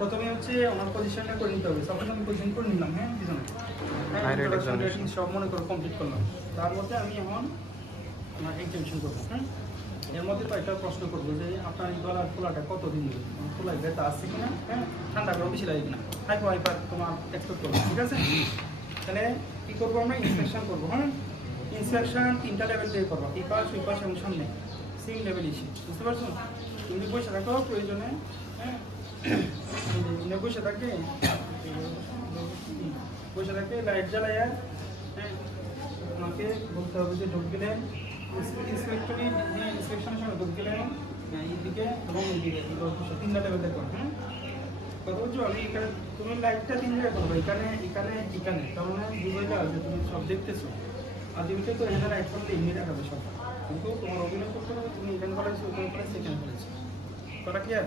প্রথমে হচ্ছে আমার পজিশনটা করে নিতে হবে। সাপোজ আমি পজিশন করে নিলাম, হ্যাঁ পিছনে, সব মনে করে কমপ্লিট করলাম। তার মধ্যে আমি এখন আমার এক্সামিনেশন করবো। হ্যাঁ, এর মধ্যে তো একটা প্রশ্ন করবো যে আপনার এই গলার খোলাটা কতদিন নেবে, খোলায় ব্যথা আসছে কিনা, হ্যাঁ ঠান্ডা করে বেশি লাগে কিনা, হাইপার তোমার এক্সপেক্ট করবো। ঠিক আছে, তাহলে কী করবো আমরা ইন্সপেকশন করবো। হ্যাঁ, ইন্সপেকশন 3টা লেভেল দিয়ে করবো, এই পাশ ওই পাশ এবং সামনে সেম লেভেল ইস্যু, বুঝতে পারছো? তুমি বসে থাকো প্রয়োজনে, হ্যাঁ বসে থাকে লাইট জ্বালাইয়া, হ্যাঁ আমাকে বলতে হবে যে ঢুক গেলেন ইন্সপেক্টরি, হ্যাঁ ইন্সপেকশনের সময় ঢুক গেলেন এইদিকে এবং এইদিকে, 3টা লেভেল দেখো। হ্যাঁ কথা বলছো, আমি এখানে তুমি লাইটটা 3 জায়গায় করবো, এখানে এখানে এখানে, তার মানে বুঝাইলে আসবে তুমি সব দেখতেছো। আর দিনকে তো এখানে লাইট করলে এমনি দেখাবে সব, কিন্তু তোমার অভিনয় করতে হবে তুমি এখানে করেছো, ওখানে করেছো, এখানে করেছো। কথা কি আর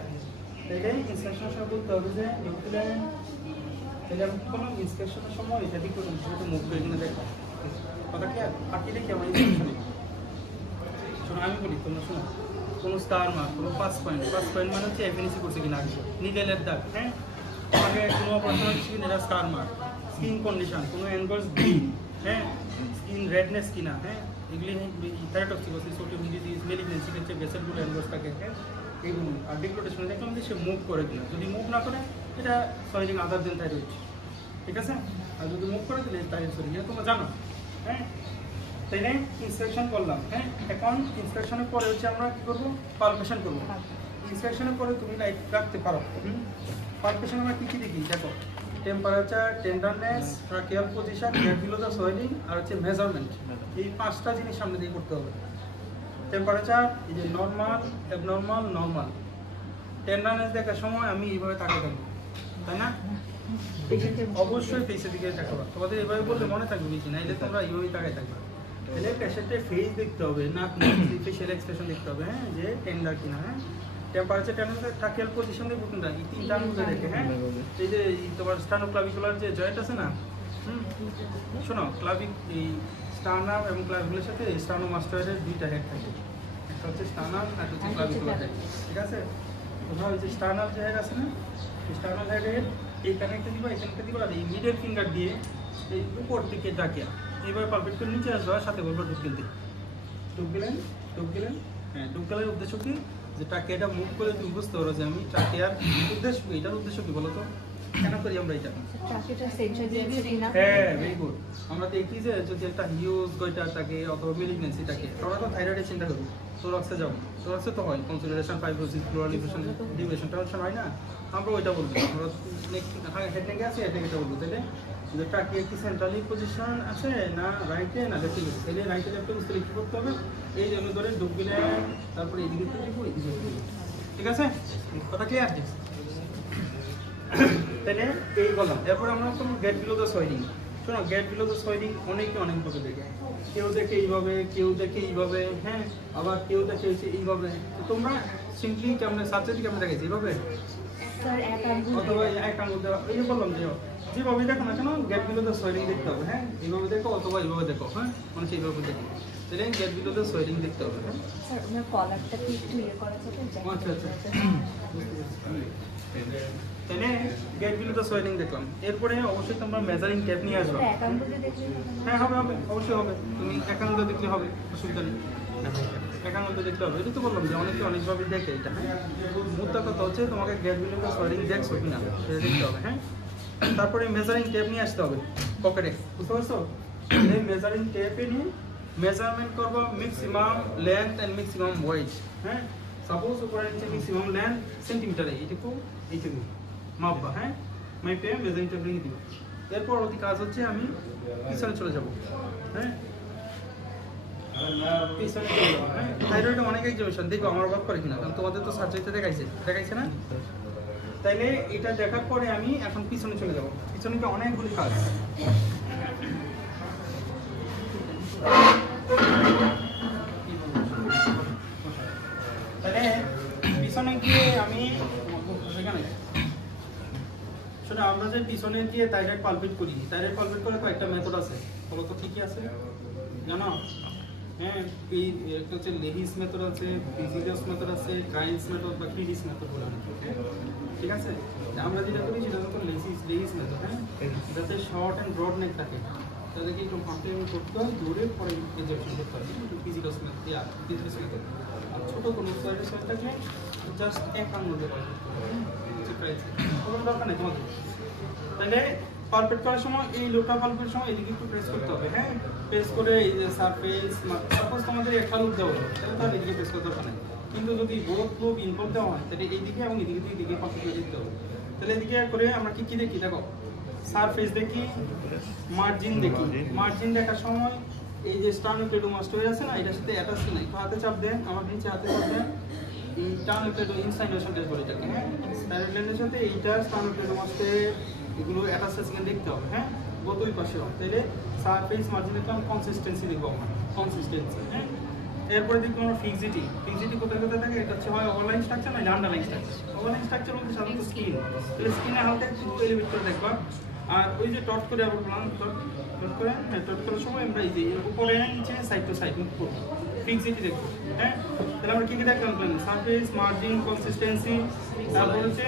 তাইলে ইন্সপেকশনের সময় বলতে হবে যে ঢুকলেন, তাহলে আমি কোনো ইন্সপেকশনের সময় এটা ঠিক করলাম, সেটা মুখ করে কিনে দেখো। কথা কি আর বাকি দেখি আমার ইন্সপেকশনে শোনো, আমি বলি তোমরা শোনো, কোনো স্টার মার্ক, কোনো 5 পয়েন্ট মানে হচ্ছে এফএনসি করছে কিনা আগে, নিডেলের দাগ, হ্যাঁ আগে কোনো অপারেশন হচ্ছে কিনা এটা স্টার মার্ক, স্কিন কন্ডিশন, কোনো অ্যাঙ্গলস গ্রিন, হ্যাঁ স্কিন রেডনেস কিনা, হ্যাঁ এগুলি থাইরয়েডটক্সিকোসিস, অটোইমিউন ডিজিজ, মেলিগন্যান্সি হচ্ছে ভেসেলগুলো অ্যাঙ্গলস থাকে, হ্যাঁ এইগুলো। আর ডিক্লোটেশনে দেখলাম যে সে মুভ করে কিনা, যদি মুভ না করে এটা সয়েলিং আদার দেন থাইরয়েড, ঠিক আছে? আর যদি মুভ করে দিলে থাইরয়েড সয়েলিং, এটা তোমরা জানো। হ্যাঁ তাইলে ইন্সপেকশন করলাম। হ্যাঁ এখন ইন্সপেকশনের পরে হচ্ছে আমরা কী করবো, পালপেশন করবো। ইন্সপেকশনের পরে তুমি লাইট রাখতে পারো। পালপেশন আমরা কী কী দেখি দেখো, temperature, tenderness, tracheal position, get below the swelling, আর হচ্ছে মেজারমেন্ট। এই 5টা জিনিস সামনে দিয়ে করতে হবে। টেম্পারেচার এই যে নর্মাল, অ্যাবনর্মাল, নর্মাল। টেন্ডারনেস দেখার সময় আমি এইভাবে তাকিয়ে থাকবো, তাই না? অবশ্যই ফেসের দিকে তাকাবা, তোমাদের এইভাবে বললে মনে থাকবে বেশি, না এলে তোমরা এইভাবেই তাকাই থাকবা। তাহলে পেশেন্টের ফেস দেখতে হবে, নাক ফেশিয়াল এক্সপ্রেশন দেখতে হবে, হ্যাঁ যে টেন্ডার কিনা, হ্যাঁ টেম্পারেচার, টেন্ডার, ট্রাকিয়াল পজিশন দেখবো কোনটা, এই 3টার মধ্যে দেখে। হ্যাঁ এই যে তোমার স্টার্নোক্লাভিকুলার যে জয়েন্ট আছে না, শোনো ক্লাভিক, এই স্টার্নাম এবং ক্লাভিকুলার সাথে স্টার্নোমাস্টয়েডের 2টা হেড থাকে, একটা হচ্ছে স্টার্নাম আর একটা হচ্ছে ক্লাভিকুলার হেড, ঠিক আছে? তোমরা ওই যে স্টার্নাল যে হেড আছে না, স্টার্নাল হেডের এই কানেক্টটা দিবা, এই কানেক্টটা দিবা, আর এই মিডল ফিঙ্গার দিয়ে এই উপর দিকে ডাকিয়া এইভাবে পারফেক্ট করে নিচে আসবা, সাথে বলবো ঢুক গেলেন, হ্যাঁ ঢুক গেলের উদ্দেশ্য কি, যে টাকিয়াটা মুভ করে তুমি বুঝতে পারো যে আমি টাকিয়ার উদ্দেশ্য, এটার উদ্দেশ্য কি বলো তো, কেন করি আমরা এটা? হ্যাঁ ভেরি গুড। আমরা দেখি যে যদি একটা হিউজ গয়টা থাকে অথবা মেলিগন্যান্সি থাকে, তোমরা তো থাইরয়েডের চিন্তা করবে, তোরাক্সে যাবো, তোরাক্সে তো হয় consideration, fibrosis, plural division tension হয় না, আমরা ওইটা বলবো। আমরা হেড নেকে আছে, হেড নেকেটা বলবো। তাহলে যে টাকিয়া কি সেন্ট্রালি পজিশন আছে না রাইটে না লেফটে গেছে, তাহলে রাইটে লেফটে বুঝতে কী করতে হবে, এই জন্য ধরে ঢুক গেলে তারপরে এইদিকে দেখবো, এইদিকে, ঠিক আছে? কথা ক্লিয়ার? তাহলে এই বললাম। এরপরে আমরা কোনো গেট বিলো দ্য সোয়েলিং। শোনো, গেট বিলো দ্য সোয়েলিং অনেকে অনেকভাবে দেখে, কেউ দেখে এইভাবে, কেউ দেখে এইভাবে, হ্যাঁ আবার কেউ দেখে এইভাবে। তোমরা সিম্পলি কেমন সাবজেক্ট কেমন দেখেছি এইভাবে, অথবা এক আঙুল দেওয়া, এই যে বললাম যে যেভাবে দেখো না কেন গেট বিলো দ্য সোয়েলিং দেখতে হবে। হ্যাঁ এইভাবে দেখো অথবা এইভাবে দেখো, হ্যাঁ মানে সেইভাবে দেখো, তাহলে গেট বিলো দ্য সোয়েলিং দেখতে হবে। হ্যাঁ আচ্ছা আচ্ছা, তাহলে গেট বিলো দ্য সোয়েলিং দেখলাম। এরপরে অবশ্যই তোমরা মেজারিং টেপ নিয়ে আসবে। হ্যাঁ হবে হবে, অবশ্যই হবে, তুমি একান্ত দেখলে হবে, অসুবিধা নেই, একান্ত দেখতে হবে। এটা তো বললাম যে অনেকে অনেকভাবে দেখে এটা। হ্যাঁ মুদ্রা কথা হচ্ছে তোমাকে গেট বিলো দ্য সোয়েলিং দেখছো কিনা সেটা দেখতে হবে। হ্যাঁ তারপরে মেজারিং টেপ নিয়ে আসতে হবে পকেটে, বুঝতে পারছো? এই মেজারিং টেপে নিয়ে মেজারমেন্ট করবো maximum length and maximum weight. হ্যাঁ সাপোজ উপরে নিচে ম্যাক্সিমাম লেন্থ সেন্টিমিটারে, এইটুকু এইটুকু মাপবা। হ্যাঁ মাইপে মেজারিং টেপ লিখে দিব। এর পরবর্তী কাজ হচ্ছে আমি পিছনে চলে যাব। হ্যাঁ পিছনে চলে যাবো। হ্যাঁ থাইরয়েডে অনেক এক্সামিনেশন দেখো আমার অভাব করে কিনা, কারণ তোমাদের তো সাবজেক্টে দেখাইছে না? তাইলে এটা দেখার পরে আমি এখন পিছনে চলে যাব। পিছনে কি অনেকগুলি কাজ, তাহলে পিছনে গিয়ে আমি সেখানে শোনো, আমরা যে পিছনে গিয়ে থাইরয়েড পালপেট করি, থাইরয়েড পালপেট করার তো একটা মেথড আছে, বলো তো ঠিকই আছে জানো? হ্যাঁ একটা হচ্ছে লেহিস মেথড আছে, পিজিলিয়াস মেথড আছে, গাইন্স মেথড বা ক্রিডিস মেথড বলে, ঠিক আছে? আমরা যেটা করি সেটা হচ্ছে লেগিস মেথড, হ্যাঁ, যাতে শর্ট অ্যান্ড ব্রড নেক থাকে, তাদেরকে একটু কন্টিনিউ করতে হয়, দূরে পরে ইনজেকশন করতে হয়, একটু ফিজিক্যাল মেথড। আর ছোটো কোনো সাইডের সাইড থাকলে জাস্ট এক আঙুল দিয়ে করা কোনো দরকার নেই তোমাদের। তাহলে পালপেট করার সময় এই লোটা পালপের সময় এদিকে একটু প্রেস করতে হবে, হ্যাঁ, প্রেস করে এই যে সারফেস সাপোজ তোমাদের একটা লুপ দেওয়া হলো, তাহলে তার এদিকে প্রেস করতে দরকার নেই। কিন্তু যদি বোথ লুপ ইনভলভ দেওয়া হয় তাহলে এইদিকে এবং এদিকে পালপেট করে দিতে হবে। তাহলে এদিকে করে আমরা কি দেখি, দেখো সারফেস দেখি, মার্জিন দেখি। মার্জিন দেখার সময় এই যে স্টার্নোক্লেডোমাস্টোইড আছে না, এটার সাথে অ্যাটাচ নাই, তো হাতে চাপ দেন, আমার নিচে হাতে চাপ দেন, এই স্টার্নোক্লেডো ইনসাইনেশন টেস্ট বলে এটাকে, হ্যাঁ, স্টার্নোক্লেডোর সাথে এইটা স্টার্নোক্লেডোমাস্টোইড এগুলো অ্যাটাচ আছে কিনা দেখতে হবে, হ্যাঁ, বোধই পাশে হবে। তাহলে সারফেস মার্জিন দেখলাম, কনসিস্টেন্সি দেখবো আমরা, কনসিস্টেন্সি, হ্যাঁ। এরপরে দেখবো আমরা ফিক্সিটি। ফিক্সিটি কোথায় থাকে, এটা হচ্ছে হয় ওভারলাইন স্ট্রাকচার না আন্ডারলাইন স্ট্রাকচার। ওভারলাইন স্ট্রাকচার বলতে সাধারণত স্কিন, তাহলে স্কিনে হালকা একটু এলিভেট করে দেখবা। আর ওই যে টট করে আবার টট করার সময় আমরা এই যে উপরে নিচে সাইড টু সাইড মুভ করবো, ফিক্সিটি দেখবো, হ্যাঁ। তাহলে আমরা কি দেখলাম, সারফেস মার্জিন কনসিস্টেন্সি, তারপর হচ্ছে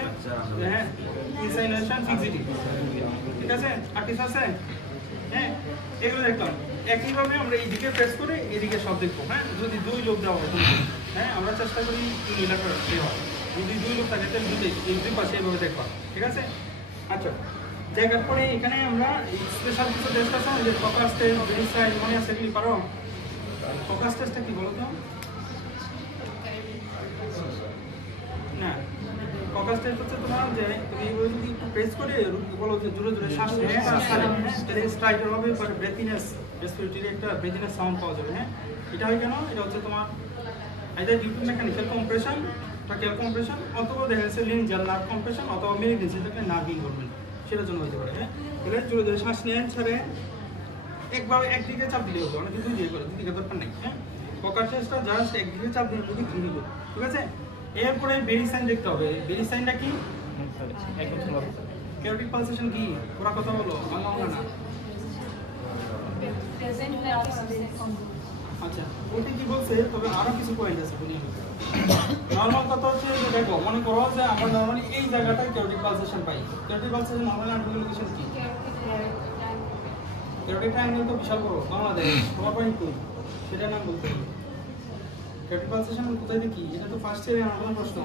হ্যাঁ ইনসাইনেশন ফিক্সিটি, ঠিক আছে, আর কিছু আছে, হ্যাঁ, এগুলো দেখলাম। একইভাবে আমরা এইদিকে প্রেস করে এদিকে সব দেখবো, হ্যাঁ, যদি দুই লোক দেওয়া হয়, হ্যাঁ, আমরা চেষ্টা করি ইউনিলাটারাল হয়, যদি দুই লোক থাকে তাহলে দুই পাশে এইভাবে দেখবা, ঠিক আছে। আচ্ছা, দেখার পরে এখানে আমরা স্পেশাল কিছু টেস্ট আছে, যে ফোকাস টেস্ট, ভেরিফাই, মনে আছে এগুলি পারো? ফোকাস টেস্টটা কি বলো তো? না, ফোকাস টেস্ট হচ্ছে তোমার যে তুমি যদি একটু প্রেস করে বলো যে জোরে জোরে শ্বাস নিয়ে তাহলে স্ট্রাইকার হবে, বাট ব্রেথিনেস, রেসপিরেটরি একটা ব্রেথিনেস সাউন্ড পাওয়া যাবে, হ্যাঁ। এটা হয় কেন, এটা হচ্ছে তোমার either due to mechanical compression, tracheal compression, অথবা দেখা যাচ্ছে লিঞ্জাল নার্ভ কম্প্রেশন, অথবা মেরিডিয়ান সেটাকে নার্ভ ইনভলভমেন্ট, সেটার জন্য হতে পারে, হ্যাঁ। এবার জোরে জোরে শ্বাস নেন, ছেড়ে একভাবে একদিকে চাপ দিলে হতো, অনেকে দুই দিকে করে, দুদিকে দরকার নেই, হ্যাঁ। ফোকাস টেস্টটা জাস্ট একদিকে চাপ দিলে যদি ঘুরে দিল, ঠিক আছে। এরপরে বেরি সাইন দেখতে হবে। বেরি সাইনটা কি? কেরোটিক পালসেশন কি? পুরো কথা বলো, বাংলা না। আচ্ছা, ওটা কি বলছে, তবে আরো কিছু পয়েন্ট আছে বলি। নরমাল কথা হচ্ছে যে দেখো, মনে করো যে আমরা নরমালি এই জায়গাটায় কেরোটিক পালসেশন পাই। কেরোটিক পালসেশন নরমালি আনগুলো লোকেশন কি? কেরোটিক ট্রায়াঙ্গেল তো বিশাল বড়, বাংলাদেশ তোমার পয়েন্ট কই, সেটা নাম বলতে হবে। কেরোটিক পালসেশন কোথায় দেখি, এটা তো ফার্স্ট ইয়ারে আমার প্রশ্ন।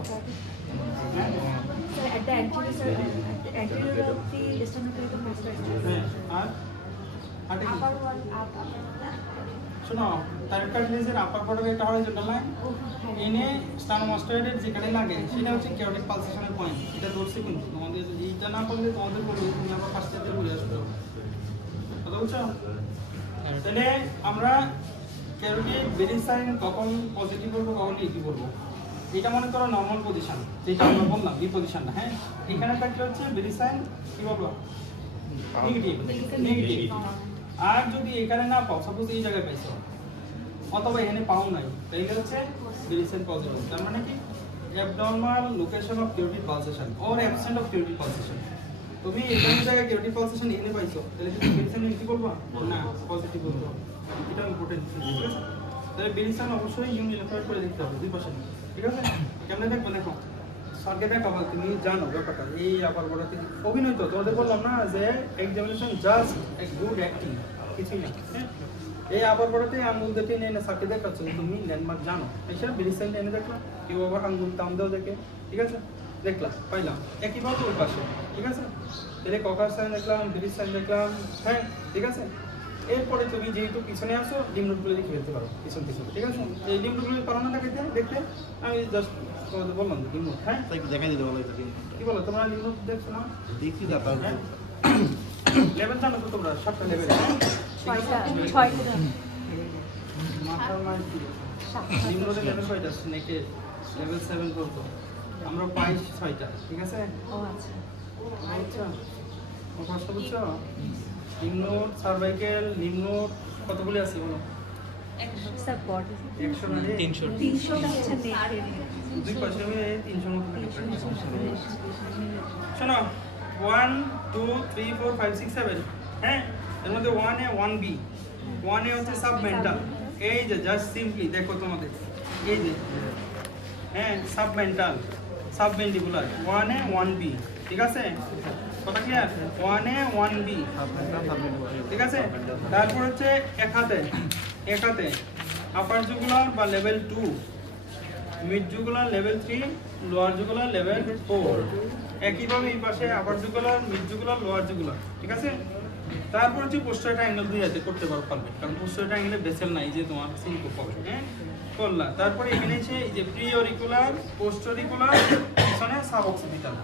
শোনো, থাইরয়েড কার্টিলেজের আপার বর্ডারে একটা হরিজন্টাল লাইন এনে স্টার্নোমাস্টোয়েডের যেখানে লাগে সেটা হচ্ছে কেরোটিক পালসেশনের পয়েন্ট। এটা ধরছে কিন্তু তোমাদের এইটা না করলে তোমাদের বলবে তুমি আবার ফার্স্ট ইয়ারে ঘুরে আসবে, কথা বুঝছো? তাহলে আমরা কেরোটিক বেরি সাইন কখন পজিটিভ বলবো, কখন নেগেটিভ বলবো, এটা মনে করো নরমাল পজিশন, যেটা আমরা বললাম এই পজিশনটা, হ্যাঁ। এখানে থাকলে হচ্ছে বেরি সাইন কি বলবো, নেগেটিভ। আর যদি এখানে না পাও, সাপোজ এই জায়গায় পাইছো অথবা এখানে পাও নাই, তাইলে হচ্ছে বেরি সাইন পজিটিভ। তার মানে কি, abnormal location of carotid pulsation or absent of carotid pulsation. তুমি এখানে জায়গায় কেরোটিক পালসেশন এনে পাইছো, তাহলে তুমি বেরি সাইন নেগেটিভ বলবা না, পজিটিভ বলবো, এটা ইম্পর্টেন্ট, ঠিক আছে। তাহলে বেরি সাইন অবশ্যই ইউনিলাটারাল করে দেখতে হবে দুই পাশে, ঠিক আছে। কেমনে দেখবে দেখো, স্যারকে দেখাবো, তুমি জানো ব্যাপারটা, এই আবার বড়তে অভিনয় তো তোমাদের বললাম না যে examination just a good acting, কিছুই না, হ্যাঁ। এই আবার বড়তে আঙ্গুল দেখে এনে স্যারকে দেখাচ্ছ, তুমি ল্যান্ডমার্ক জানো, এসে বেরি সাইন এনে দেখলাম, কেউ আবার আঙ্গুল টান দেও দেখে, ঠিক আছে, দেখলাম পাইলাম একইভাবে ওই পাশে, ঠিক আছে। তাহলে ককার সাইন দেখলাম, বেরি সাইন দেখলাম, হ্যাঁ, ঠিক আছে। এরপরে তুমি যেহেতু পিছনে আসো, লিম্বগুলো দেখে ফেলতে পারো পিছন পিছনে, ঠিক আছে। এই লিম্বগুলো পারো না দেখতে, আমি জাস্ট তোমাদের বললাম লিম্ব, হ্যাঁ, তাই দেখাই দিতে বলো। কি বলো তোমরা লিম্ব দেখছো না? দেখি না, তাহলে লেভেল জানো তো তোমরা, 7টা লেভেল, ছয়টা মাথার মাইল কি লিম্বদের লেভেল কয়টা? স্নেকের লেভেল 7 পর্যন্ত আমরা পাই 6টা, ঠিক আছে। ও আচ্ছা আচ্ছা, ও কষ্ট বুঝছো? নিম্ন সার্ভাইকেল, নিম্ন কতগুলি আছে বলো? 100 না, 300 দুই পাশে 300 মতো। শোনো, 1 2 3 4 5 6 7, হ্যাঁ, এর মধ্যে 1A 1B। 1A হচ্ছে সাবমেন্টাল, এই যে জাস্ট সিম্পলি দেখো তোমাদের এই যে, হ্যাঁ, সাবমেন্টাল সাবমেন্ডিবুলার, 1A 1B, ঠিক আছে, কথা ক্লিয়ার? 1A 1B, ঠিক আছে। তারপর হচ্ছে এক হাতে আপার জুগুলার বা level 2, mid jugular level 3, lower jugular level 4। একইভাবে এই পাশে upper jugular, mid jugular, lower jugular, ঠিক আছে। তারপর হচ্ছে পোস্টার ট্রায়াঙ্গেল 2 হাতে করতে পারবে, কারণ পোস্টার ট্রায়াঙ্গেলে বেসেল নাই, যে তোমার সিনকোপ হবে, হ্যাঁ করলা। তারপরে এখানে এসে এই যে প্রি অরিকুলার, পোস্ট অরিকুলার, পিছনে সাব অক্সিপিটাল।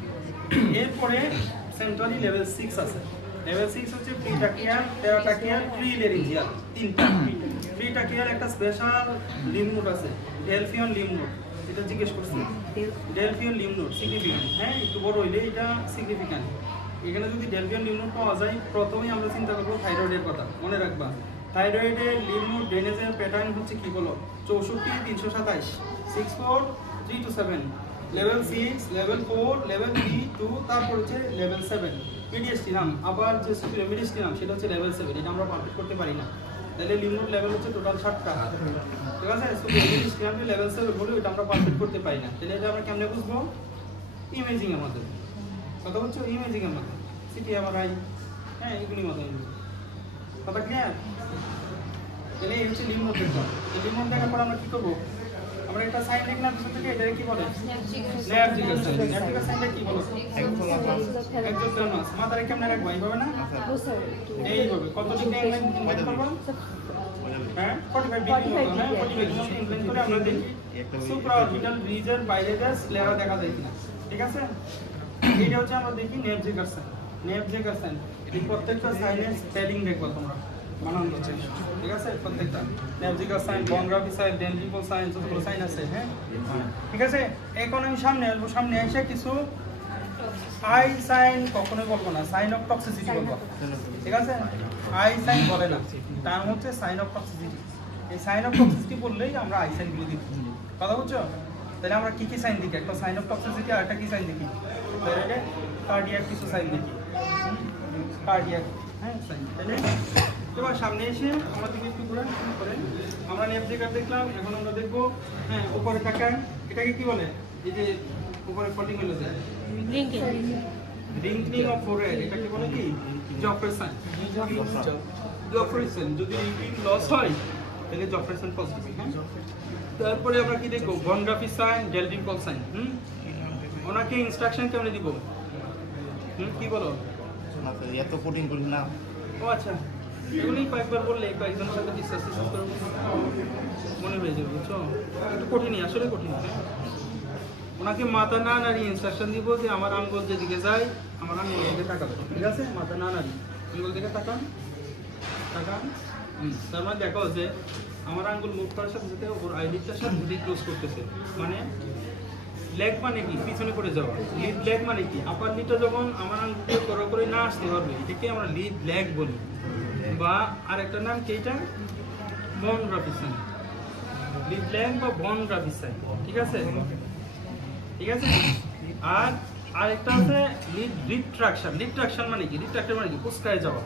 এরপরে সেন্ট্রালি লেভেল 6 আছে। লেভেল 6 হচ্ছে প্রিটাকিয়াল, টেরাটাকিয়াল, প্রিলেরিজিয়াল, তিনটা। প্রিটাকিয়াল একটা স্পেশাল লিম্ফ নোড আছে, ডেলফিয়ন লিম্ফ নোড, এটা জিজ্ঞেস করছি, ডেলফিয়ন লিম্ফ নোড সিগনিফিক্যান্ট, হ্যাঁ একটু বড় হইলে এটা সিগনিফিক্যান্ট। এখানে যদি ডেলফিয়ন লিম্ফ নোড পাওয়া যায়, প্রথমেই আমরা চিন্তা করবো থাইরয়েডের কথা, মনে রাখবা। থাইরয়েডের লিম্ফ নোড ড্রেনেজের প্যাটার্ন হচ্ছে কি বলো? 64 327, 64 3 to 7, লেভেল 6, লেভেল 4, লেভেল 3 2, তারপর হচ্ছে লেভেল 7 মিডিয়াস্টিনাম। আবার যে সুপিরিয়র মিডিয়াস্টিনাম সেটা হচ্ছে লেভেল 7, এটা আমরা পারফেক্ট করতে পারি না। তাহলে লিম্ফ নোড লেভেল হচ্ছে টোটাল 7টা, ঠিক আছে। সুপিরিয়র মিডিয়াস্টিনাম লেভেল 7 বলে ওটা আমরা পারফেক্ট করতে পারি না। তাহলে এটা আমরা কেমনে বুঝবো? ইমেজিং এর মাধ্যমে, কথা বলছো? ইমেজিং এর মাধ্যমে, সিটি এমআরআই, হ্যাঁ এগুলির মাধ্যমে, কথা ক্লিয়ার? তাহলে এই হচ্ছে লিম্ফ নোড দেখলাম। এই লিম্ফ নোড দেখার পর আমরা কি করবো? আমরা একটা সাইন লিখলাম পিছন থেকে, এটা কি বলে? নেভজিগাস সাইন। নেভজিগাস সাইনটা কি বলো? এক্সোথেলমাস। মাথারে কেমনে রাখবো? এইভাবে না? এইভাবে। কত ডিগ্রি অ্যাঙ্গেল ইনক্লাইন করব? হ্যাঁ 45 ডিগ্রি মতো, হ্যাঁ 45 ডিগ্রি ইনক্লাইন করে আমরা দেখি সুপ্রাঅরবিটাল ব্রিজের বাইরে দিয়ে স্ক্লেরা দেখা যায় কিনা, ঠিক আছে। এইটা হচ্ছে আমরা দেখি নেভজিগাস সাইন। নেভজিগাস সাইন এই প্রত্যেকটা সাইনের স্পেলিং দেখো তোমরা, বানান হচ্ছে, ঠিক আছে। প্রত্যেকটা নেভজিগাস সাইন, বনগ্রাফি সাইন, ডেনজিপল সাইন, যতগুলো সাইন আছে, হ্যাঁ ঠিক আছে। এখন আমি সামনে আসবো, সামনে এসে কিছু আই সাইন কখনোই বলবো না, সাইন অফ টক্সিসিটি বলবো, ঠিক আছে। আই সাইন বলে না, তার হচ্ছে সাইন অফ টক্সিসিটি। এই সাইন অফ টক্সিসিটি বললেই আমরা আই সাইনগুলো দেখি, কথা বুঝছো? তাহলে আমরা কি কি সাইন দেখি? একটা সাইন অফ টক্সিসিটি, আর একটা কি সাইন দেখি? তাহলে কার্ডিয়াক কিছু সাইন দেখি, কার্ডিয়াক, হ্যাঁ সাইন। তাহলে এবার সামনে এসে আমাদেরকে একটু ঘুরে করেন। আমরা নেভজিগাস দেখলাম, এখন আমরা দেখবো, হ্যাঁ উপরে থাকা এটাকে কি বলে? এই যে উপরে ফটিং হলো যায় রিঙ্কলিং অফ ফোরহেড, এটাকে বলে কি? জফ্রে সাইন। জফ্রে সাইন যদি রিঙ্কলিং লস হয় তাহলে জফ্রে সাইন পজিটিভ, হ্যাঁ। তারপরে আমরা কি দেখবো? বনগ্রাফি সাইন, ডেলডিম্পল সাইন। ওনাকে ইনস্ট্রাকশন কেমন দিব? কি বলো? এত কঠিন কঠিন না। ও আচ্ছা, এগুলি কয়েকবার বললে কয়েকজনের সাথে ডিসকাস করে মনে হয়ে যাবে, বুঝছো? একটু কঠিনই, আসলে কঠিন। ওনাকে মাথা না নাড়িয়ে ইনস্ট্রাকশন দিব যে আমার আঙ্গুল যেদিকে যায় আমার আঙ্গুল দিকে তাকাবে, ঠিক আছে। মাথা না নাড়িয়ে আঙ্গুল দিকে তাকান, তাকান। তার মানে দেখো যে আমার আঙ্গুল মুভ করার সাথে সাথে ওর আইলিডটার সাথে দুটি ক্লোজ করতেছে, মানে লেগ মানে কি? পিছনে করে যাওয়া। লিড লেগ মানে কি? আপার লিডটা যখন আমার আঙ্গুলকে করে না আসতে পারবে, এটাকে আমরা লিড লেগ বলি, বা আরেকটার নাম কি? এটা বনগ্রাফি সাইন, লিড লেগ বা বনগ্রাফি সাইন, ঠিক আছে, ঠিক আছে। আর আরেকটা আছে লিড রিট্রাকশন। রিট্রাকশন মানে কি? রিট্রাকশন মানে কি? কুচকায় যাওয়া।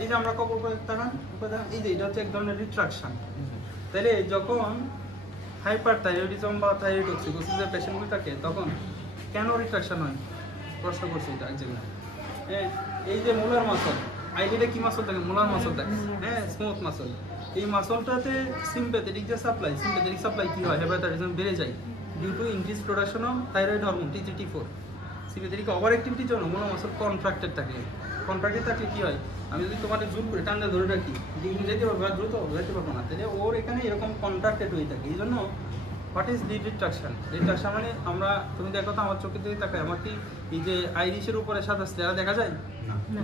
এই যে আমরা কবর করে তাকান, এই যে এটা হচ্ছে এক ধরনের রিট্রাকশন। তাহলে যখন হাইপার থাইরয়েডিজম বা থাইরয়েডোক্সিকোসিসের পেশেন্টগুলো থাকে তখন কেন রিট্রাকশন হয়? প্রশ্ন করছি এটা এক জায়গায়। এই যে মোলার মাসল, আইলিডে কি মাসল থাকে? মোলার মাসল থাকে, হ্যাঁ স্মুথ মাসল। এই মাসলটাতে সিম্প্যাথেটিক যে সাপ্লাই, সিম্প্যাথেটিক সাপ্লাই কি হয়? হেপাটাইটিস বেড়ে যায় due to increase production of thyroid hormone T3 T4। Sympathetic over অ্যাক্টিভিটির জন্য মোলার মাসল কন্ট্রাক্টেড থাকে। কন্ট্রাক্টেড থাকলে কি হয়? আমি যদি তোমাকে জোর করে টান্ডা ধরে রাখি, যেতে পারবো, আর দ্রুত যেতে পারবো না। তাহলে ওর এখানে এরকম কন্ট্রাক্টেড হয়ে থাকে। এই জন্য what is lead retraction? Retraction মানে আমরা, তুমি দেখো তো আমার চোখের দিকে তাকায়, আমার কি এই যে আইরিশের উপরে সাদা স্টেরা দেখা যায়?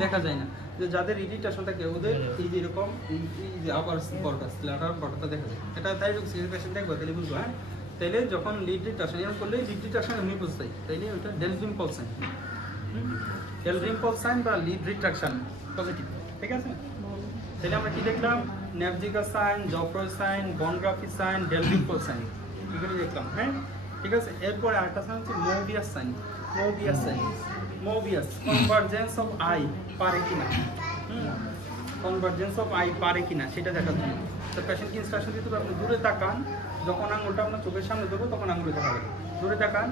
দেখা যায় না। যে যাদের রিট্রাকশন থাকে ওদের এই যে এরকম এই যে আপার বর্ডার স্টেরার বর্ডারটা দেখা যায়। এটা থাইরয়েড পেশেন্ট দেখবো তাহলে বুঝবো, হ্যাঁ। তাইলে যখন লিড রিট্রাকশন এরকম করলে লিড রিট্রাকশন এমনি বুঝতে হয়, তাইলে ওইটা ডেলডিম্পল সাইন। ডেলডিম্পল সাইন বা লিড রিট্রাকশন পজিটিভ, ঠিক আছে। তাহলে আমরা কি দেখলাম? নেভজিগাস sign, Joffroy sign, von Graefe sign, Dalrymple sign, এগুলি দেখলাম, হ্যাঁ ঠিক আছে। এরপরে আরেকটা সাইন হচ্ছে Moebius sign. Moebius sign, Moebius convergence of eye পারে কিনা, কনভারজেন্স অফ আই পারে কিনা সেটা দেখার জন্য। তো পেশেন্টকে ইনস্ট্রাকশন দিতে হবে আপনি দূরে তাকান, যখন আঙুলটা আপনার চোখের সামনে ধরবো তখন আঙুলে তাকাবেন, দূরে তাকান,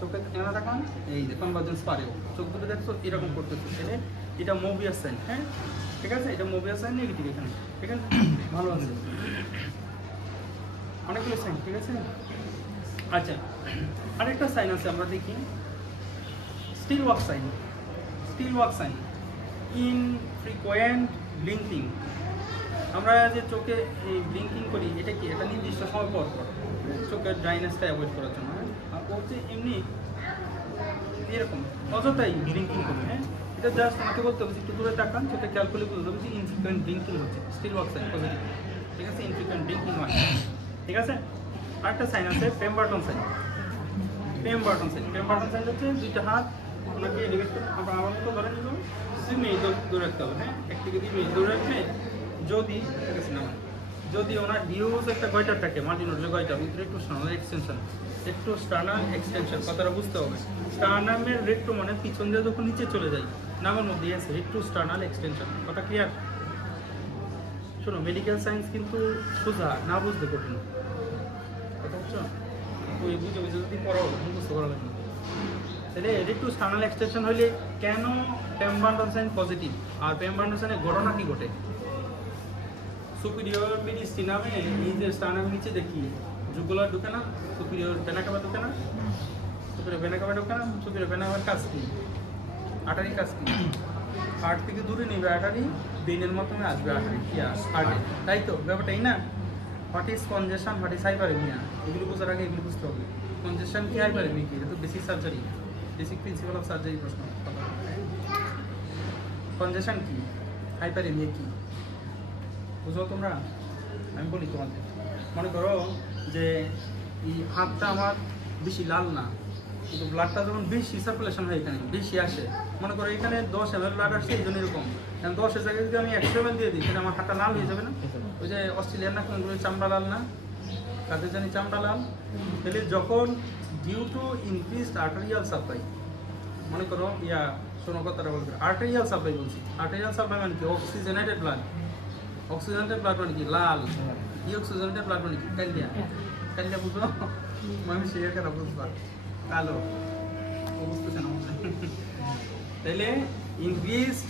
চোখে এনা দেখান, এই যে কনভার্জেন্স পারেও চোখ দুটো দেখছো এরকম করতেছে, তাহলে এটা মোবিয়াস সাইন। হ্যাঁ ঠিক আছে, এটা মোবিয়াস সাইন নেগেটিভ এখানে, ঠিক আছে ভালো আছে অনেকগুলো সাইন, ঠিক আছে। আচ্ছা আরেকটা সাইন আছে আমরা দেখি, Stellwag sign. Stellwag sign infrequent blinking. আমরা যে চোখে ব্লিঙ্কিং করি এটা কি, এটা নির্দিষ্ট সময় পর পর চোখের ড্রাইনেসটা অ্যাভয়েড করার জন্য। হ্যাঁ আর ও যে এমনি এরকম অযথাই ব্লিঙ্কিং করবে। হ্যাঁ এটা জাস্ট আমাকে বলতে হবে একটু দূরে তাকান, চোখে খেয়াল করলে বুঝতে হবে যে ইনফ্রিকোয়েন্ট ব্লিঙ্কিং হচ্ছে, স্টিল ওয়াক সাইন পজিটিভ, ঠিক আছে ইনফ্রিকোয়েন্ট ব্লিঙ্কিং হয়, ঠিক আছে। আরেকটা সাইন আছে Pemberton sign. Pemberton sign, Pemberton sign হচ্ছে দুইটা হাত ওনাকে এলিভেট করে আমরা আমার মতো ধরে নিব, 2 মিনিট দূরে রাখতে হবে। হ্যাঁ 1 থেকে 2 মিনিট দূরে রাখলে যদি ঠিক আছে না, যদি ওনার ডিউজ একটা গয়টার থাকে মার্জিনাল যে গয়টা ভিতরে একটু স্টার্নাল এক্সটেনশন, একটু স্টার্নাল এক্সটেনশন কথাটা বুঝতে হবে। স্টার্নামের রেট্রো মানে পিছন দিয়ে যখন নিচে চলে যায় নামের মধ্যে আছে একটু স্টার্নাল এক্সটেনশন, কথা ক্লিয়ার। শোনো মেডিকেল সায়েন্স কিন্তু সোজা, না বুঝতে কঠিন, কথা বুঝছো, ওই বুঝে বুঝে যদি পড়ো বুঝতে পারা লাগবে। তাহলে একটু স্টার্নাল এক্সটেনশন হলে কেন পেমবার্টন সাইন পজিটিভ, আর পেমবার্টন সাইনের ঘটনা কি ঘটে, সুপিরিয়র মেডিস্টিনামে এই যে স্টার্নামের নিচে দেখি জুগুলার ঢুকে না, সুপিরিয়র ভেনাকাভা ঢুকে না, সুপিরিয়র ভেনাকাভা ঢুকে না, সুপিরিয়র ভেনাকাভার কাজ কি, আটারি কাজ কি, হার্ট থেকে দূরে নেবে আটারি, ব্রেনের মাধ্যমে আসবে আটারি কি হার্টে, তাই তো ব্যাপারটা এই না। What is কনজেশন, what is hyperaemia, এগুলো বোঝার আগে এগুলো বুঝতে হবে। কনজেশন কি, হাইপারেমিয়া কি, এটা তো basic surgery, basic principal of surgery প্রশ্ন। কনজেশন কি, হাইপারেমিয়া কি বুঝো তোমরা, আমি বলি তোমাদের। মনে করো যে এই হাতটা আমার বেশি লাল না, কিন্তু ব্লাডটা যখন বেশি সার্কুলেশন হয় এখানে বেশি আসে, মনে করো এখানে 10 ml ব্লাড আসছে এই জন্য এরকম, কারণ 10-এর জায়গায় যদি আমি 100 ml দিয়ে দিই সেটা আমার হাতটা লাল হয়ে যাবে না। ওই যে অস্ট্রেলিয়ান না কোনগুলো চামড়া লাল না, তাদের জানি চামড়া লাল। তাহলে যখন due to increased arterial supply, মনে করো শোনো কথাটা বলবে, আর্টেরিয়াল সাপ্লাই বলছি, আর্টেরিয়াল সাপ্লাই মানে কি, অক্সিজেনেটেড ব্লাড, অক্সিজেনেটেড ব্লাড মানে কি লাল, ডিঅক্সিজেনেটেড ব্লাড মানে কি কালিয়া, কালিয়া বুঝো মানুষ শেয়ার করা বুঝবা কালো বুঝতেছে না। তাহলে ইনক্রিজড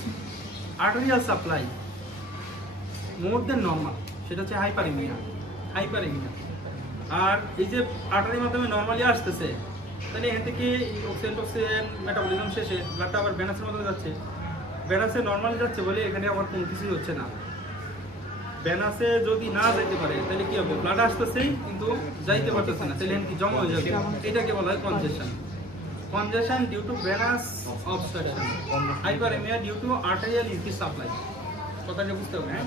আর্টেরিয়াল সাপ্লাই মোর দেন নর্মাল, সেটা হচ্ছে হাইপারেমিয়া, হাইপারেমিয়া। আর এই যে আর্টারির মাধ্যমে নর্মালি আসতেছে, তাহলে এখান থেকে অক্সিজেন মেটাবলিজম শেষে ব্লাডটা আবার ভেনাসের মাধ্যমে যাচ্ছে, ভেনাসে নর্মালি যাচ্ছে বলে এখানে আবার কোনো কিছুই হচ্ছে না। ভেনাসে যদি না যাইতে পারে তাহলে কি হবে, ব্লাড আসতেছেই কিন্তু যাইতে পারতেছে না, তাহলে কি জমা হয়ে যাবে, এটাকে বলা হয় congestion. Congestion due to venous obstruction, hyperaemia due to arterial increase supply, কথাটা বুঝতে হবে। হ্যাঁ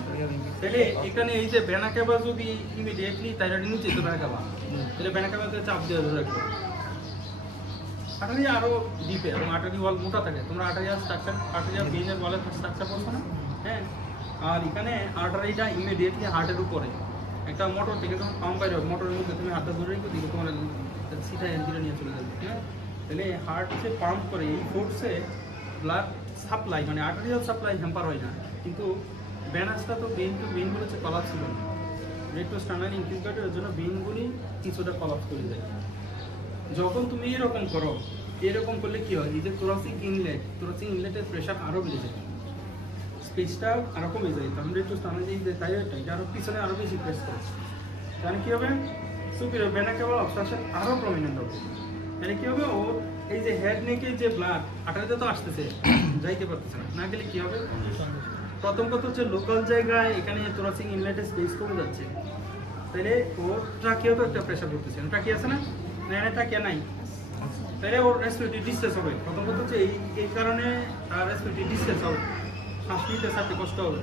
তাহলে এখানে এই যে ভেনা ক্যাভা যদি ইমিডিয়েটলি থাইরয়েড নিচে যেতে ভেনা ক্যাভা, তাহলে ভেনা ক্যাভাতে চাপ দিয়ে ধরে রাখবে, আর্টারি আরো ডিপে এবং আর্টারি ওয়াল মোটা থাকে, তোমরা আর্টারিয়াল স্ট্রাকচার, আর্টারিয়াল ভেইনের ওয়ালের স্ট্রাকচার পড়ছো না। হ্যাঁ আর এখানে আর্টারিটা ইমিডিয়েটলি হার্টের উপরে, একটা মোটর থেকে যখন পাম্প বাইরে হবে, মোটরের মধ্যে তুমি হাতটা ধরে রেখে দিলে তোমার সিধা এন্টিটা নিয়ে চলে যাবে। হ্যাঁ তাহলে হার্ট যে পাম্প করে এই ফোর্সে ব্লাড সাপ্লাই মানে আর্টারিয়াল সাপ্লাই হ্যাম্পার হয় না, কিন্তু ভেনাসটা তো ভেইন টু ভেইনগুলো হচ্ছে কলাপস ছিল, রেট্রোস্টার্নাল ইনক্রিজ ঘটার জন্য ভেইনগুলি কিছুটা কলাপস করে যায়। যখন তুমি এরকম করো, এরকম করলে কি হয়, এই যে থোরাসিক ইনলেটের প্রেশার আরো বেড়ে যায়, স্পেসটা আরো কমে যায়, তখন রেট্রোস্টার্নাল যে থাইরয়েডটা এটা আরো পিছনে আরো বেশি প্রেস করে, তাহলে কি হবে, সুপিরিয়র ভেনা ক্যাভাল অবস্ট্রাকশন আরো প্রমিনেন্ট হবে। তাহলে কি হবে, ও এই যে হেড নেকে যে ব্লাড আটারিতে তো আসতেছে, যাইতে পারতেছে না, না গেলে কি হবে, প্রথম কথা হচ্ছে লোকাল জায়গায় এখানে থোরাসিক ইনলেটের স্পেস কমে যাচ্ছে, তাহলে ওর ট্রাকিয়াও তো একটা প্রেশার পড়তেছে, ট্রাকিয়া আছে না, না ট্রাকিয়া নাই, তাহলে ওর রেসপিরেটরি ডিস্ট্রেস হবে। প্রথম কথা হচ্ছে এই কারণে রেসপিরেটরি ডিস্ট্রেস হবে, শ্বাস নিতে ছাড়তে কষ্ট হবে।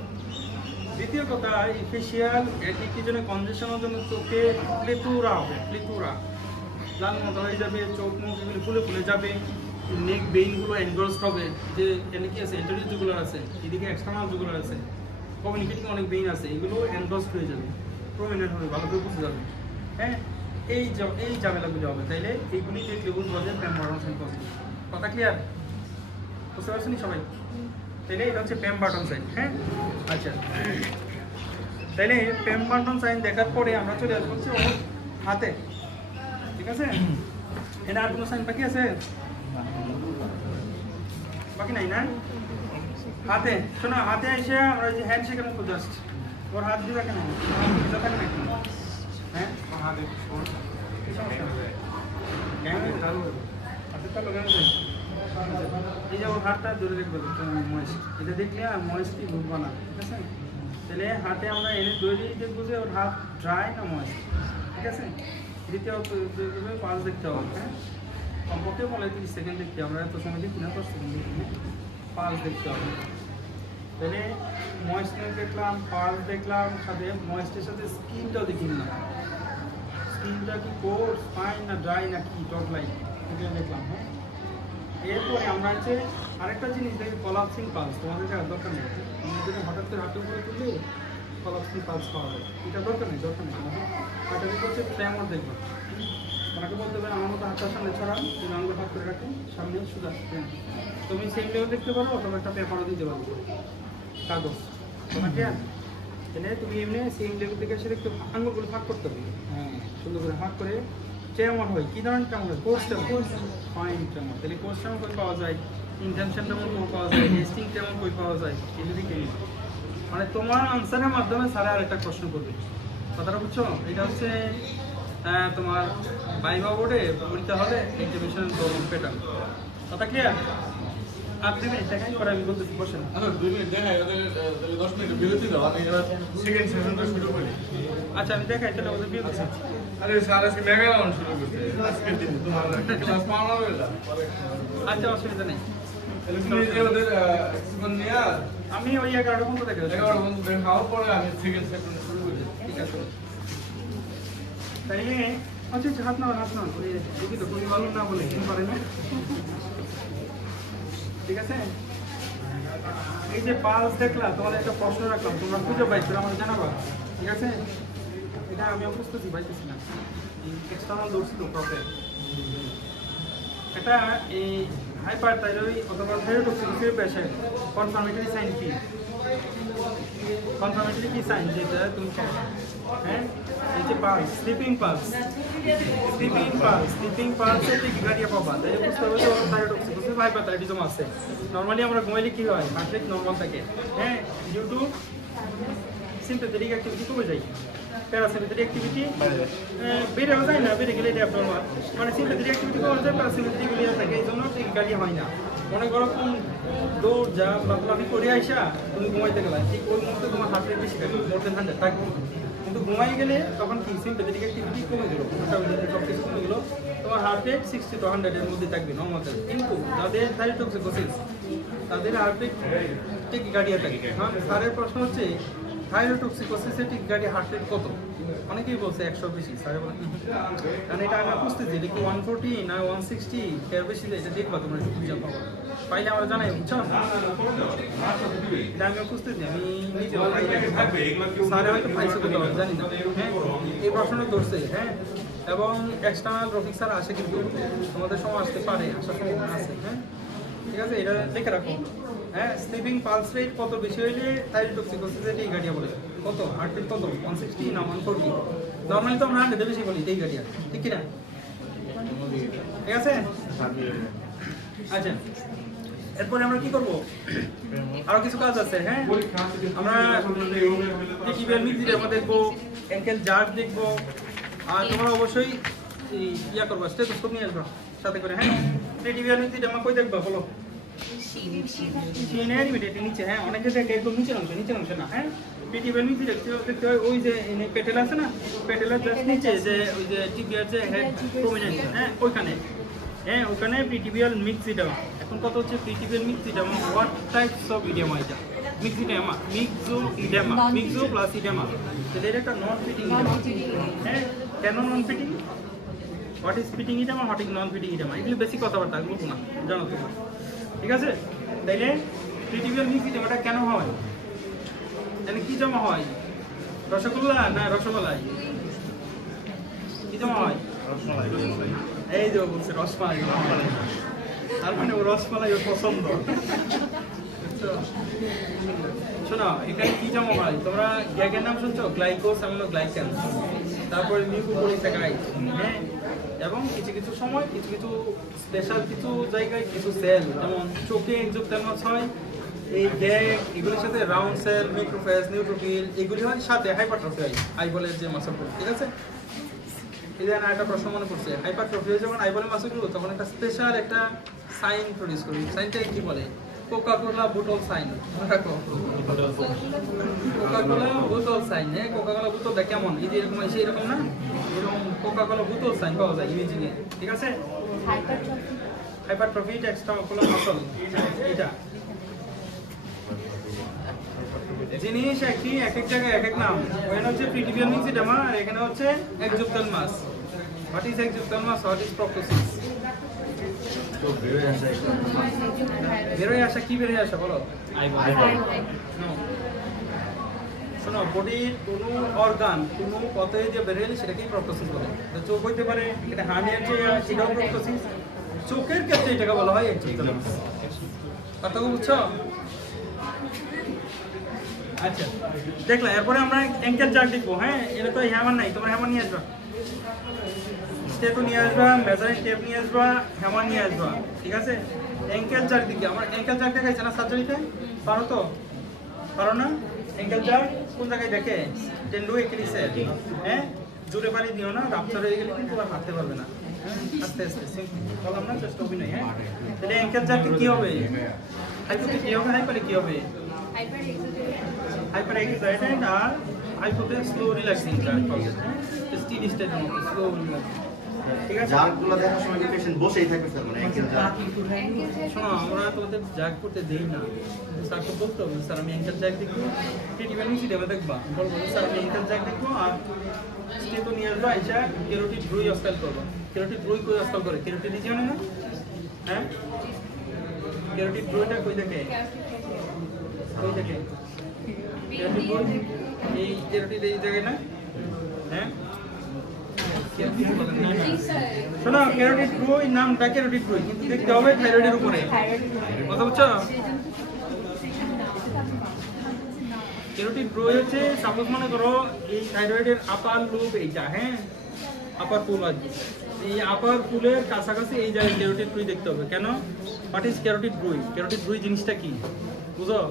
দ্বিতীয় কথা, এই ফেশিয়াল অ্যাডমিটির জন্য কনজেশনের জন্য চোখে প্লেতুরা হবে, প্লেতুরা লাল মতো হয়ে যাবে, চোখ মুখ এগুলো ফুলে ফুলে যাবে, নেক বেইনগুলো এনগলসড হবে, যে এখানে কি আছে ইন্টারনাল জুগুলার আছে, এদিকে এক্সটার্নাল জুগুলার আছে, কমিউনিকেটিং অনেক বেইন আছে, এগুলো এনগলসড হয়ে যাবে, প্রমিনেন্ট হবে, ভালো করে বুঝে যাবে। হ্যাঁ এই ঝামেলাগুলো হবে, তাইলে এইগুলি দেখলে বুঝবো যে পেমবার্টন সাইন পজিটিভ, কথা ক্লিয়ার, বুঝতে পারছেন সবাই? তাইলে এটা হচ্ছে পেমবার্টন সাইন। হ্যাঁ আচ্ছা, তাইলে পেমবার্টন সাইন দেখার পরে আমরা চলে আসবো হচ্ছে ওর হাতে, ঠিক আছে, এখানে আর কোনো সাইন বাকি আছে? বাকি নাই না? হাতে শোনো, হাতে এসে আমরা যে হ্যান্ড শেকের মতো জাস্ট ওর হাত দিয়ে রাখে না, এটা থাকে নাকি? হ্যাঁ কি সমস্যা? হাতে চালু কেন যায়? এই যে ওর হাতটা ধরে দেখবে ময়েস, এটা দেখলে আর ময়েস কি বুঝবো না, ঠিক আছে? তাহলে হাতে আমরা এনে দৌড়ি দেখবো যে ওর হাত ড্রাই না ময়েস, ঠিক আছে? দ্বিতীয় পালস দেখতে হবে, হ্যাঁ কমপক্ষে বলে 30 সেকেন্ড দেখতে, আমরা এত সময় দেখি না, 10 সেকেন্ড দেখি, পালস দেখতে হবে। তাহলে ময়েস্টনেস দেখলাম, পালস দেখলাম, সাথে ময়েস্টের সাথে স্কিনটাও দেখি না, স্কিনটা কি কোর্স ফাইন না ড্রাই না কি ডট লাইট, এটা দেখলাম। হ্যাঁ এরপরে আমরা হচ্ছে আরেকটা জিনিস দেখি, কলাপসিং পালস। তোমাদের দরকার নেই, আমাদের হঠাৎ করে হাতের উপরে তুললে কলাপসিং পালস পাওয়া যায়, এটা দরকার নেই, দরকার নেই। হাতের উপর হচ্ছে ট্রেমর দেখবো, ওনাকে বলতে হবে আমার মতো হাতটা সামনে ছড়ান, তুমি আঙুল হাত করে রাখেন সামনে সুদা, তুমি সেম লেভেল দেখতে পারো অথবা একটা পেপারও দিতে পারবো, কাগজ তোমাকে। তাহলে তুমি এমনি সেম লেভেল থেকে এসে দেখতে আঙুলগুলো ফাঁক করতে হবে, হ্যাঁ সুন্দর করে ফাঁক করে। ট্রেমর হয় কী ধরনের ট্রেমর হয়? Course tremor, fine tremor. তাহলে কোর্স ট্রেমর কই পাওয়া যায়, ইনটেনশন ট্রেমর কই পাওয়া যায়, রেস্টিং ট্রেমর কই পাওয়া যায়, এই দিকে মানে তোমার আনসারের মাধ্যমে স্যার আরেকটা প্রশ্ন করবে, কথাটা বুঝছো? এটা হচ্ছে তোমার ভাইভা বোর্ডে পরীক্ষা হলে এক্সিবিশন প্যাটার্ন, কথা ক্লিয়ার? আর 2 মিনিট দেখাই পরে আমি বলতেছি, বসেন। আচ্ছা 2 মিনিট দেখাই, তাহলে 10 মিনিট বিরতি দাও, আমি এবার সেকেন্ড সেশনটা শুরু করি। আচ্ছা আমি দেখাই, তাহলে ওদের বিয়ে করছি। আরে স্যার আজকে মেগা রাউন্ড শুরু করতে, আজকে দিন তোমার ক্লাস পাওয়া হবে না। আচ্ছা অসুবিধা নেই, তাহলে তুমি যে ওদের জীবন নিয়ে আমি ওই 11টা পর্যন্ত দেখে দেবো। 11 বন্ধু দেখাও, পরে আমি সেকেন্ড সেশন শুরু করি। ঠিক আছে তাইলে আচ্ছা আচ্ছা, হাত নাও হাত নাও, দেখি তো খুবই ভালো না বলে কেন পারে না, ঠিক আছে? এই যে পালস দেখলাম, তোমাদের একটা প্রশ্ন রাখলাম, তোমরা খুঁজে পাইছো আমার জানাবা, ঠিক আছে? এটা আমিও বুঝতেছি পাইতেছি না, এক্সটার্নাল দৌড় ছিল প্রফেট। এটা এই হাইপার থাইরয়েড অথবা থাইরয়েডোক্সিকের পেশেন্ট কনফার্মেটরি সাইন কি? কনফার্মেটরি কি সাইন যেটা তুমি পাও? হ্যাঁ এই যে pulse, sleeping pulse, sleeping pulse, sleeping পালসে ঠিক গাড়িয়া পাবা, তাই বুঝতে হবে যে থাইরয়েডোক্সিকোসিস হাইপারথাইরয়েডিজম আছে। নরমালি আমরা ঘুমাইলে কি হয়, হার্ট রেট নরমাল থাকে, হ্যাঁ ডিউ টু সিম্প্যাথেটিক অ্যাক্টিভিটি কমে যায়, প্যারাসিম্প্যাথেটিক অ্যাক্টিভিটি বেড়েও যায় না, বেড়ে গেলে এটা অ্যাবনরমাল, মানে সিম্প্যাথেটিক অ্যাক্টিভিটি কমে যায়, প্যারাসিম্প্যাথেটিক বেড়ে থাকে, এই জন্য ঠিক গাড়িয়া হয় না। মনে করো কোন দৌড় যা লাফলাফি করে আইসা তুমি ঘুমাইতে গেলা, ঠিক ওই মুহূর্তে তোমার হার্ট রেট বেশি থাকবে, মোর দেন 100 থাকবে, কিন্তু ঘুমাই গেলে তখন কি সিম্প্যাথেটিক অ্যাক্টিভিটি কমে গেল, সব কিছু কমে গেল, তোমার হার্ট রেট 60 to 100 এর মধ্যে থাকবে নর্মাল থাকবে। কিন্তু যাদের থাইরয়েডোক্সিকোসিস তাদের হার্ট রেট ঠিক গাড়িয়া থাকে। হ্যাঁ স্যারের প্রশ্ন হচ্ছে থাইরয়েডোক্সিকোসিসের ঠিক গাড়ি হার্ট রেট কত? অনেকেই বলছে 100 বেশি, স্যারে বলে কারণ এটা আমি বুঝতেছি এটা কি 140 না 160 এর বেশি, এটা দেখবা তোমরা একটু বুঝে পাবো, পাইলে আমরা জানাই, বুঝছো? এটা আমি বুঝতেছি, আমি নিজে স্যারে হয়তো পাইছে তো জানি না। হ্যাঁ এই প্রশ্নটা ধরছে, হ্যাঁ এবং এক্সটার্নাল রফিক স্যার আসে, কিন্তু তোমাদের সময় আসতে পারে, আসার সম্ভাবনা আছে, হ্যাঁ ঠিক আছে? এটা দেখে রাখো। হ্যাঁ স্লিপিং পালস রেট কত বেশি হইলে থাইরয়েডোক্সিকোসিসের এই গাড়িয়া বলে, কত হার্ট রেট কত 160 না 140, নর্মালি তো আমরা 100 বেশি বলি এই গাড়িয়া, ঠিক কি না? ঠিক আছে আচ্ছা এরপরে আমরা কি করব, আরো কিছু কাজ আছে। হ্যাঁ আমরা টিবিএল মিক্সিটা আমরা দেখবো, অ্যাঙ্কেল জার্ক দেখবো, আর তোমরা অবশ্যই ইয়া করবা, স্টেথোস্কোপ নিয়ে আসবা সাথে করে। হ্যাঁ টিবিএল মিক্সিটা আমরা কই দেখবা বলো? নিচে, হ্যাঁ অনেকে দেখে একদম নিচের অংশে না, হ্যাঁ টিবিএল মিক্সি দেখতে হয় ওই যে পেটেল আছে না, পেটেলের জাস্ট নিচে যে ওই যে টিবিআর যে হেড প্রমিনেন্ট, হ্যাঁ ওইখানে, হ্যাঁ ওখানে প্রিটিবিয়াল মিক্সিডামা। এখন কত হচ্ছে pretibial myxoedema, what types of oedema? এটা myxoedema, myxo oedema, myxo plus oedema, এদের একটা নন ফিটিং ইডেমা। হ্যাঁ কেন non pitting? What is pitting oedema, what is non pitting oedema, এগুলো বেশি কথাবার্তা বলবো না, জানো তোমরা, ঠিক আছে? তাইলে প্রিটিবিয়াল মিক্সিডেমাটা কেন হয়, মানে কি জমা হয়? রসগোল্লা না রসমালাই? কি জমা হয়? এই যে বলছে রসমালাই, তার মানে ও রসমালাই ওর পছন্দ। শোনো এখানে কি জমা হয়, তোমরা গ্যাগের নাম শুনছো, গ্লাইকোস অ্যামিনো গ্লাইকেন, তারপরে মিউকোপলিস্যাকারাইড, হ্যাঁ এবং কিছু কিছু সময় কিছু কিছু স্পেশাল কিছু জায়গায় কিছু সেল যেমন চোখে এক্সোথ্যালমাস হয়, এই গ্যাগ এগুলির সাথে রাউন্ড সেল, ম্যাক্রোফেজ, নিউট্রোফিল এগুলি হয়, সাথে হাইপারট্রফি হয় আইবলের যে মাসলগুলো, ঠিক আছে? এই যে একটা প্রশ্ন মনে করছে, হাইপারট্রফি হয় যখন আইবলের মাসলগুলো তখন একটা স্পেশাল একটা সাইন প্রডিউস করে। সাইনটা কি বলে? Coca Cola bottle sign. Coca Cola bottle sign, হ্যাঁ কোকা-কোলা বুটলটা কেমন? এই যে এরকম আছে এরকম না, এরকম কোকা-কোলা বুটল সাইন পাওয়া যায় ইমেজিং এ, ঠিক আছে? হাইপারট্রফি এটা এক্সট্রাঅকুলার মাসল, এটা জিনিস একই, এক এক জায়গায় এক এক নাম। ওখানে হচ্ছে প্রিটিবিয়াল মিক্সিডেমা আর এখানে হচ্ছে exophthalmos. What is exophthalmos, what is proptosis? বেরোয় আসা, কি বেরোয় আসা বলো? শোনো, বডির কোনো অর্গান কোনো পথে যে বেরোলে সেটাকেই প্রক্টোসিস বলে। চোখ হইতে পারে, এটা হার্নিয়ার যে সেটাও প্রক্টোসিস। চোখের ক্ষেত্রে এটাকে বলা হয় এক্সোথ্যালমাস। কথা বুঝছো? আচ্ছা দেখলাম, এরপরে আমরা অ্যাঙ্কেল জাগ দেখবো। হ্যাঁ, এটা তো হ্যামার নাই, তোমরা হ্যামার নিয়ে আসবা, স্টেটো নিয়ে আসবা, মেজারিং টেপ নিয়ে আসবা, হ্যামার নিয়ে আসবা, ঠিক আছে? অ্যাঙ্কেল জাগ দিকে আমার অ্যাঙ্কেল জাগ দেখাইছে না সার্জারিতে? পারো তো? পারো না? অ্যাঙ্কেল জাগ কোন জায়গায় দেখে? টেন্ডু এক্রিসে, হ্যাঁ জোরে পানি দিও না, রাপচার হয়ে গেলে কিন্তু আর হাঁটতে পারবে না। আস্তে আস্তে বললাম না, চেষ্টা অভিনয়। হ্যাঁ, তাহলে অ্যাঙ্কেল জাগকে কি হবে? হাইপোতে কি হবে? হাইপারে কি হবে? হাইপার এক্সাইটেড আর হাইপোতে স্লো রিল্যাক্সিং জাগ হবে, স্টেডি স্টেট মতো স্লো রিল্যাক্সিং, ঠিক আছে? জাগগুলো দেখার সময় কি পেশেন্ট বসেই থাকবে স্যার, মানে অ্যাঙ্কেল জাগ? শোনো, আমরা তোমাদের জাগ করতে দেই না, স্যারকে বলতে হবে স্যার আমি অ্যাঙ্কেল জাগ দেখবো, ট্রিটমেন্ট নিচ্ছি দেবে দেখবা, বলবো স্যার আমি অ্যাঙ্কেল জাগ দেখবো আর স্টেটো নিয়ে আসবো, আইসা কেরোটিড ব্রুই অস্কাল করবো। কেরোটিড ব্রুই কই অস্কাল করে? কেরোটিড রিজিয়নে না? হ্যাঁ, কেরোটিড ব্রুইটা কই দেখে? কই দেখে কেরোটিড ব্রুই? এই কেরোটিড এই জায়গায় না? হ্যাঁ, শোনো, কেরোটিড ব্রুই নামটা কেরোটিড ব্রুই, কিন্তু দেখতে হবে থাইরয়েডের উপরে। কথা বুঝছো? কেরোটিড ব্রুই হচ্ছে সাপোজ মনে করো এই থাইরয়েডের আপার লুপ এইটা, হ্যাঁ আপার পুল আর কি, এই আপার পুলের কাছাকাছি এই জায়গায় কেরোটিড ব্রুই দেখতে হবে। কেন? What is carotid bruit? Carotid bruit জিনিসটা কি বুঝো?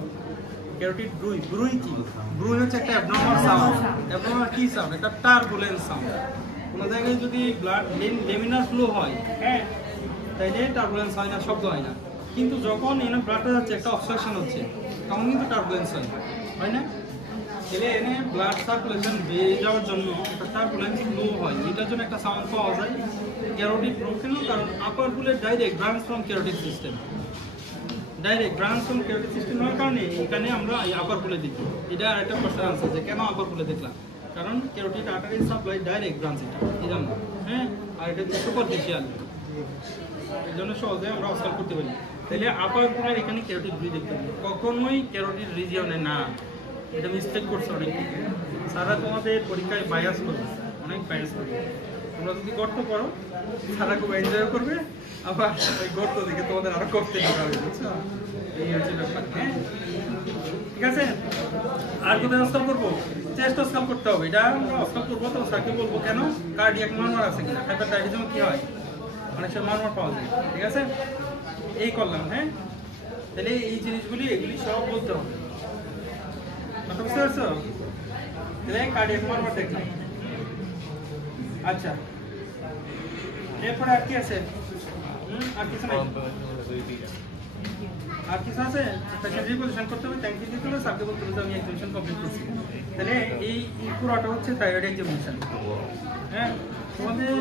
কেরোটিড ব্রুই, ব্রুই কি? ব্রুই হচ্ছে একটা অ্যাবনর্মাল সাউন্ড। অ্যাবনর্মাল কি সাউন্ড? একটা টার্বুলেন্স সাউন্ড। কোনো জায়গায় যদি ব্লাড লেমিনার ফ্লো হয়, হ্যাঁ তাইলে টার্বুলেন্স হয় না, শব্দ হয় না। কিন্তু যখন এনে ব্লাডটা যাচ্ছে, একটা অবস্ট্রাকশন হচ্ছে, তখন কিন্তু টার্বুলেন্স হয় না? তাহলে এনে ব্লাড সার্কুলেশন বেড়ে যাওয়ার জন্য একটা টার্বুলেন্স ফ্লো হয়, এটার জন্য একটা সাউন্ড পাওয়া যায় কেরোটিড ব্রু। কেন? কারণ আপার পুলের direct branch from carotid system, direct branch from carotid system হওয়ার কারণে এখানে আমরা এই আপার পুলে দেখি। এটা আরেকটা প্রশ্নের আনসার যে কেন আপার পুলে দেখলাম? কারণ carotid artery supply direct branch এটা, এই জন্য। হ্যাঁ, আর এটা হচ্ছে সুপারফিশিয়াল, এই জন্য সহজে আমরা অস্কাল করতে পারি। তাহলে আপার পুলের এখানে কেরোটিড ব্রুই দেখতে হবে, কখনোই কেরোটিড রিজিয়নে না। এটা মিস্টেক করছে অনেক, সারা তোমাদের পরীক্ষায় বায়াস করবে, অনেক বায়াস করবে। তোমরা যদি গর্ত করো সারা খুব এনজয় করবে, আবার ওই গর্ত দেখে তোমাদের আরো করতে হবে, বুঝছো? এই হচ্ছে ব্যাপার। হ্যাঁ, ঠিক আছে? আর কোথায় অস্কাল করবো? চেস্ট অস্কাল করতে হবে। এটা আমরা অস্কাল করবো তো স্যারকে বলবো কেন? কার্ডিয়াক মারমার আছে কিনা, হাইপারটাইটিজম কি হয়, অনেক সময় মারমার পাওয়া যায়, ঠিক আছে? এই করলাম। হ্যাঁ, তাহলে এই জিনিসগুলি এগুলি সব বলতে হবে, বুঝতে পারছো? তাহলে কার্ডিয়াক মারমার দেখলাম। আচ্ছা, এরপরে আর কি আছে? আর কিছু নাই? আর কিছু আছে? পেশেন্ট রিপোজিশন করতে হবে, থ্যাংক ইউ দিতে হবে, স্যারকে বলতে হবে আমি এক্সামিনেশন কমপ্লিট করছি। তাহলে এই পুরোটা হচ্ছে থাইরয়েড এক্সামিনেশন। হ্যাঁ, তোমাদের